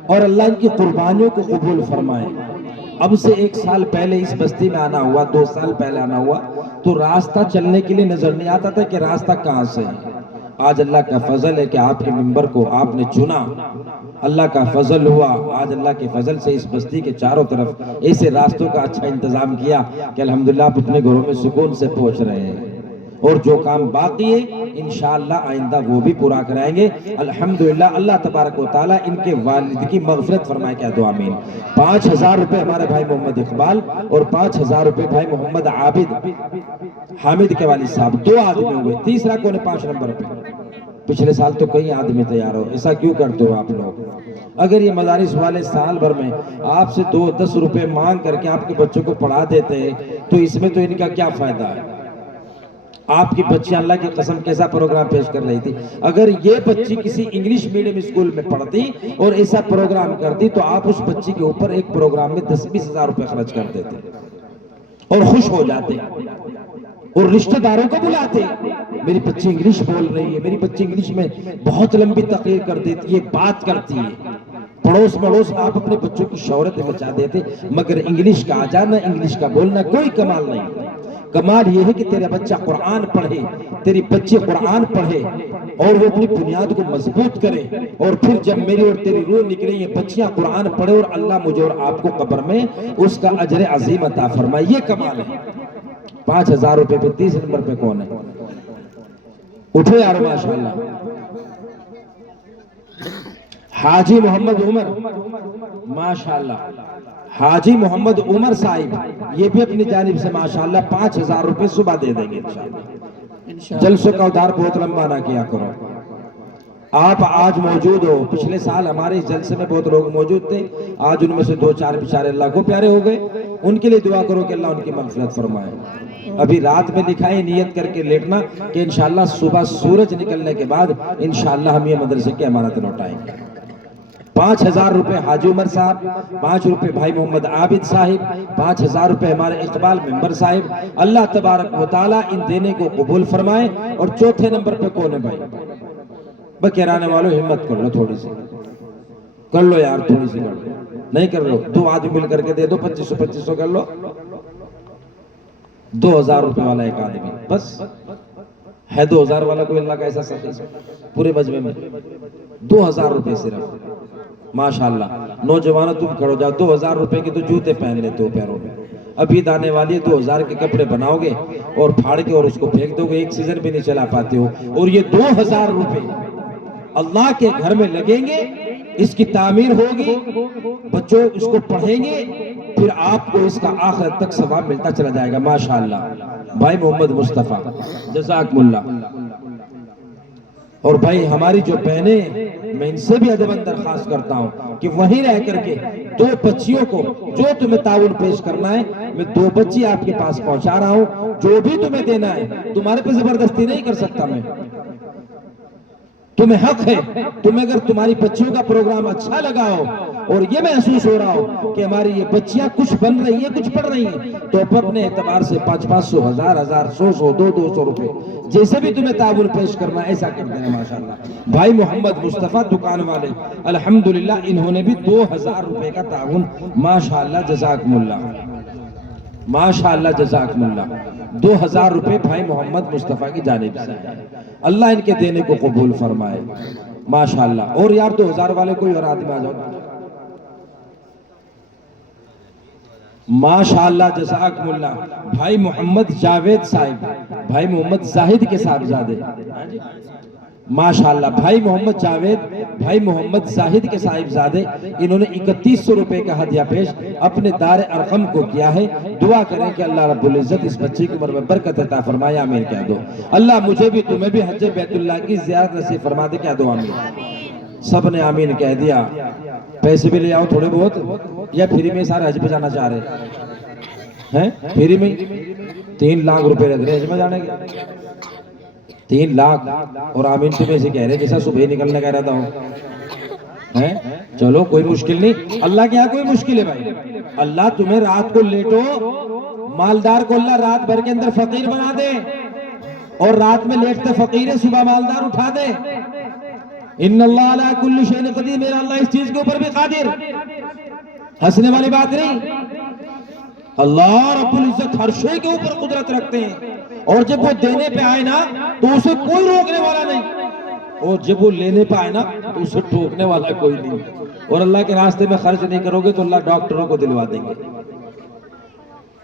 اور اللہ ان کی قربانیوں کو قبول فرمائے۔ اب سے 1 سال پہلے اس بستی میں آنا ہوا، 2 سال پہلے آنا ہوا تو راستہ چلنے کے لیے نظر نہیں آتا تھا کہ راستہ کہاں سے ہے۔ آج اللہ کا فضل ہے کہ آپ کے ممبر کو آپ نے چنا، اللہ کا فضل ہوا، آج اللہ کے فضل سے اس بستی کے چاروں طرف ایسے راستوں کا اچھا انتظام کیا کہ الحمدللہ آپ اپنے گھروں میں سکون سے پہنچ رہے ہیں۔ اور جو کام باقی ہے انشاءاللہ آئندہ وہ بھی پورا کرائیں گے الحمدللہ۔ اللہ تبارک و تعالیٰ ان کے والد کی مغفرت فرمائے، کیا دعا آمین۔ 5000 روپے ہمارے بھائی محمد اقبال اور 5000 روپے بھائی محمد عابد حامد کے والد صاحب، 2 آدمی ہوئے۔ تیسرا کون ہے 5 نمبر پہ؟ پچھلے سال تو کئی آدمی تیار ہو، ایسا کیوں کرتے ہو آپ لوگ؟ اگر یہ مدارس والے سال بھر میں آپ سے 2-10 روپے مانگ کر کے آپ کے بچوں کو پڑھا دیتے ہیں تو اس میں تو ان کا کیا فائدہ ہے؟ آپ کی بچی اللہ کی قسم کیسا پروگرام پیش کر رہی تھی، اگر یہ بچی کسی انگلش میڈیم اسکول میں پڑھتی اور ایسا پروگرام کرتی تو آپ اس بچی کے اوپر ایک پروگرام میں 10-20 ہزار روپے خرچ کر دیتے اور خوش ہو جاتے اور رشتہ داروں کو بلاتے، میری بچی انگلش بول رہی ہے، میری بچی انگلش میں بہت لمبی تقریر کر دیتی ہے، بات کرتی ہے، پڑوس مڑوس میں آپ اپنے بچوں کی شہرت مچا دیتے، مگر انگلش کا آ جانا، انگلش کا بولنا کوئی کمال نہیں۔ کمال یہ ہے کہ تیرا بچہ قرآن پڑھے، تیری بچی قرآن پڑھے اور وہ اپنی بنیاد کو مضبوط کرے، اور پھر جب میری اور تیری روح نکلے یہ بچیاں قرآن پڑھے اور اللہ مجھے اور آپ کو قبر میں اس کا اجر عظیم عطا فرمائے، یہ کمال ہے۔ 5000 روپے پہ 30 نمبر پہ کون ہے؟ اٹھو یار ماشاءاللہ۔ حاجی محمد عمر، ماشاءاللہ حاجی محمد عمر صاحب، یہ بھی اپنی جانب سے ماشاءاللہ 5000 روپے صبح دے دیں گے انشاءاللہ۔ جلسوں کا ادھار بہت لمبا نہ کیا کرو، آپ آج موجود ہو، پچھلے سال ہمارے اس جلسے میں بہت لوگ موجود تھے، آج ان میں سے 2-4 بیچارے اللہ کو پیارے ہو گئے، ان کے لیے دعا کرو کہ اللہ ان کی مغفرت فرمائے۔ ابھی رات میں لکھا ہے نیت کر کے لیٹنا کہ انشاءاللہ صبح سورج نکلنے کے بعد انشاءاللہ ہم یہ مدرسے کی امانت لوٹائیں گے۔ 5000 روپے حاجی عمر صاحب، 5 روپے بھائی محمد عابد صاحب، 5000 روپے ہمارے اقبال ممبر صاحب، اللہ تبارک و تعالیٰ ان دینے کو قبول فرمائے۔ اور چوتھے نمبر پہ کون ہے بھائی؟ بکیرانے والوں ہمت کر لو، تھوڑی سی کر لو یار، تھوڑی سی کر لو، نہیں کر لو 2 آدمی مل کر کے دے دو، 2500 کر لو، 2000 روپے والا ایک آدمی بس ہے، 2000 والا کوئی اللہ کا ایسا سخی پورے مجمع میں 2000 روپے صرف، ماشاءاللہ۔ نوجوانوں تم کھڑو جاؤ، 2000 روپے کے تو جوتے پہن لیتے ہو پیروں میں، ابھی آنے والی 2000 کے کپڑے بناؤ گے اور پھاڑ کے اور اس کو پھینک دو گے، ایک سیزن بھی نہیں چلا پاتے ہو، اور یہ 2000 روپے اللہ کے گھر میں لگیں گے، اس کی تعمیر ہوگی، بچوں اس کو پڑھیں گے، پھر آپ کو اس کا آخرت تک ثواب ملتا چلا جائے گا، ماشاءاللہ۔ بھائی محمد مصطفیٰ، جزاکم اللہ۔ اور بھائی ہماری جو بہنیں ہیں میں ان سے بھی ادباً درخواست کرتا ہوں کہ وہیں رہ کر کے 2 بچیوں کو جو تمہیں تعاون پیش کرنا ہے میں 2 بچی آپ کے پاس پہنچا رہا ہوں، جو بھی تمہیں دینا ہے تمہارے پہ زبردستی نہیں کر سکتا میں، تمہیں حق ہے، تمہیں اگر تمہاری بچیوں کا پروگرام اچھا لگا ہو اور یہ محسوس ہو رہا ہو کہ ہماری یہ بچیاں کچھ بن رہی ہیں کچھ پڑھ رہی ہیں تو اپنے اعتبار سے 500 1000 100 200 روپے جیسے بھی تمہیں تعاون پیش کرنا ایسا کر دینا ماشاءاللہ۔ بھائی محمد مصطفیٰ دکان والے الحمدللہ انہوں نے بھی 2000 روپے کا تعاون ماشاءاللہ جزاکم اللہ ماشاءاللہ جزاکم اللہ 2000 روپے بھائی محمد مصطفیٰ کی جانب سے ہے، اللہ ان کے دینے کو قبول فرمائے ماشاءاللہ۔ اور یار 2000 والے کوئی اور آدمی آ جاؤ ماشاءاللہ جزاکم اللہ۔ بھائی محمد جاوید صاحب بھائی محمد زاہد کے صاحبزادے ماشاءاللہ، بھائی محمد جاوید بھائی محمد زاہد کے صاحبزادے انہوں نے 3100 روپے کا ہدیہ پیش اپنے دار ارقم کو کیا ہے، دعا کریں کہ اللہ رب العزت اس بچے کی عمر میں برکت عطا فرمائے، آمین کہہ دو۔ اللہ مجھے بھی تمہیں بھی حج بیت اللہ کی زیارت نصیب فرما دے، کہہ دو آمین۔ سب نے آمین کہہ دیا۔ پیسے بھی لے آؤ تھوڑے بہت، یا فری میں سارے حج پہ جانا چاہ رہے ہیں؟ فری میں 3 لاکھ روپے لگ رہے حج میں جانے کے، 3 لاکھ، اور آمین تمہیں سے کہہ رہے جیسا صبح نکلنے کہہ رہتا ہوں۔ چلو کوئی مشکل نہیں، اللہ کے یہاں کوئی مشکل ہے بھائی، اللہ تمہیں رات کو لیٹو، مالدار کو اللہ رات بھر کے اندر فقیر بنا دے، اور رات میں لیٹتے فقیر ہے صبح مالدار اٹھا دے۔ ان اللہ علی کل شیء قدیر، میرا اللہ اس چیز کے اوپر بھی قادر، ہنسنے والی بات نہیں، اللہ رب العزت ہر شے کے اوپر قدرت رکھتے ہیں، اور جب وہ دینے پہ آئے نا تو اسے کوئی روکنے والا نہیں، اور جب وہ لینے پہ آئے نا تو اسے ٹوکنے والا کوئی نہیں، اور اللہ کے راستے میں خرچ نہیں کرو گے تو اللہ ڈاکٹروں کو دلوا دیں گے،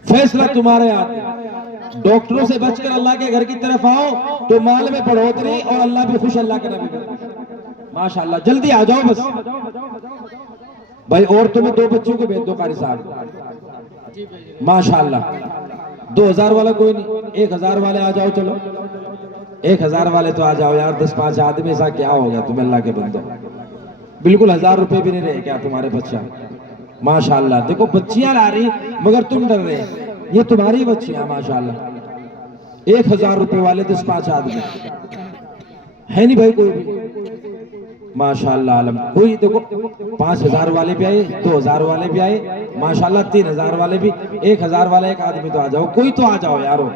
فیصلہ تمہارے ہاتھ ہے۔ ڈاکٹروں سے بچ کر اللہ کے گھر کی طرف آؤ تو مال میں بڑھوتری اور اللہ بھی خوش، اللہ کے نبی ماشاءاللہ۔ جلدی آ جاؤ بس بھائی، اور تمہیں 2 بچوں کو بھیج دو قاری صاحب ماشاءاللہ۔ 2000 والا کوئی نہیں، 1000 والے آ جاؤ، چلو 1000 والے تو آ جاؤ یار، 10-5 آدمی ایسا کیا ہو گیا تمہیں اللہ کے بندو، بالکل 1000 روپے بھی نہیں رہے کیا تمہارے بچہ ماشاءاللہ۔ دیکھو بچیاں لا رہی مگر تم ڈر رہے، یہ تمہاری بچیاں ماشاءاللہ۔ 1000 روپے والے 10-5 آدمی ہے نہیں بھائی کوئی بھی ماشاءاللہ عالم کوئی، دیکھو 5000 والے بھی آئے، 2000 والے بھی آئے ماشاءاللہ، 3000 والے بھی، 1000 والے ایک آدمی تو آ جاؤ، کوئی تو آ جاؤ یارو،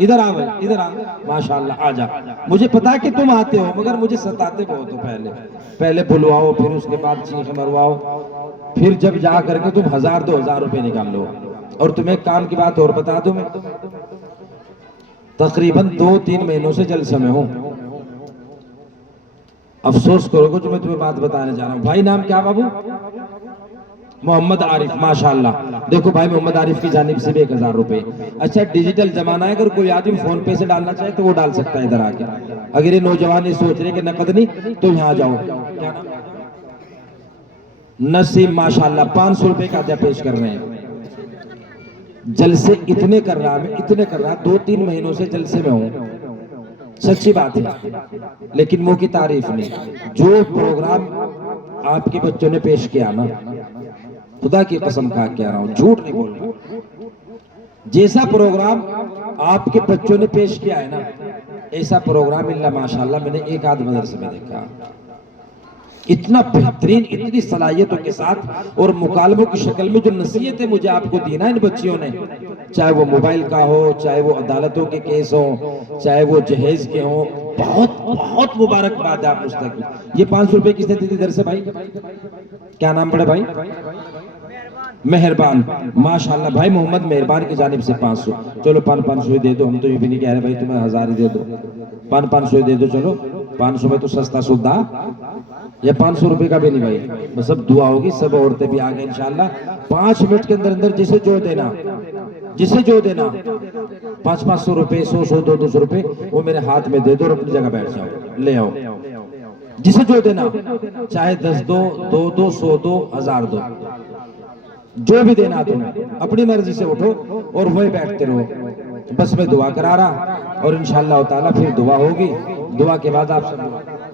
ادھر آ بھائی ادھر آ ماشاءاللہ آ جا۔ مجھے پتا کہ تم آتے ہو مگر مجھے ستاتے بہت ہو، پہلے بلواؤ، پھر اس کے بعد چیخ مرواؤ، پھر جب جا کر کے تم 1000-2000 روپے نکال لو۔ اور تمہیں کام کی بات اور بتا دوں، میں تقریباً 2-3 مہینوں سے جلسے میں ہوں، افسوس کرو گے جو میں تمہیں بات بتانے جا رہا ہوں۔ بھائی نام کیا بابو؟ محمد عارف ماشاءاللہ۔ دیکھو بھائی محمد عارف کی جانب سے بھی 1000 روپے۔ اچھا ڈیجیٹل زمانہ ہے، اگر کوئی آدمی فون پے سے ڈالنا چاہے تو وہ ڈال سکتا ہے ادھر آ کے، اگر یہ نوجوان یہ سوچ رہے کہ نقد نہیں تو یہاں جاؤ۔ کیا نام؟ نسیم ماشاءاللہ 500 روپے کا عطیہ پیش کر رہے ہیں۔ جلسے اتنے کر رہا، میں اتنے کر رہا، 2-3 مہینوں سے جلسے میں ہوں، سچی بات ہے، لیکن منہ کی تعریف نہیں۔ جو پروگرام آپ کے بچوں نے پیش کیا نا، خدا کی قسم کھا کے آ رہا ہوں، جھوٹ نہیں بول رہا، جیسا پروگرام آپ کے بچوں نے پیش کیا ہے نا ایسا پروگرام اللہ ماشاءاللہ میں نے ایک آدھ مدرسے میں دیکھا، اتنا بہترین، اتنی صلاحیتوں کے ساتھ، اور مکالموں کی شکل میں جو نصیحتیں مجھے آپ کو دی نا ان بچیوں نے، چاہے وہ موبائل کا ہو، چاہے وہ عدالتوں کے کیس ہوں، چاہے وہ جہیز کے ہوں، بہت بہت مبارکباد ہے آپ مستقبل۔ یہ 500 روپے کس نے دی تھی ادھر سے بھائی؟ کیا نام پڑے بھائی؟ مہربان ماشاءاللہ، بھائی محمد مہربان کی جانب سے 500۔ چلو 500 دے دو، ہم تو یہ بھی نہیں کہہ رہے بھائی تمہیں 1000 ہی دے دو، 500 دے دو، چلو 500 میں تو سستا سودا، یہ 500 روپے کا بھی نہیں بھائی، بس اب دعا ہوگی، سب عورتیں بھی آگئے انشاءاللہ۔ 5 منٹ کے اندر اندر جسے جو دینا، جسے جو دینا 500 روپے، 100 200 روپے وہ میرے ہاتھ میں دے دو اور اپنی جگہ بیٹھ جاؤ، لے آؤ، جسے جو دینا، چاہے 10 دو، 2 دو، 100 دو، 1000 دو، جو بھی دینا تمہیں اپنی مرضی سے اٹھو اور وہی بیٹھتے رہو، بس میں دعا کرا رہا، اور انشاءاللہ تعالیٰ پھر دعا ہوگی، دعا کے بعد آپ سب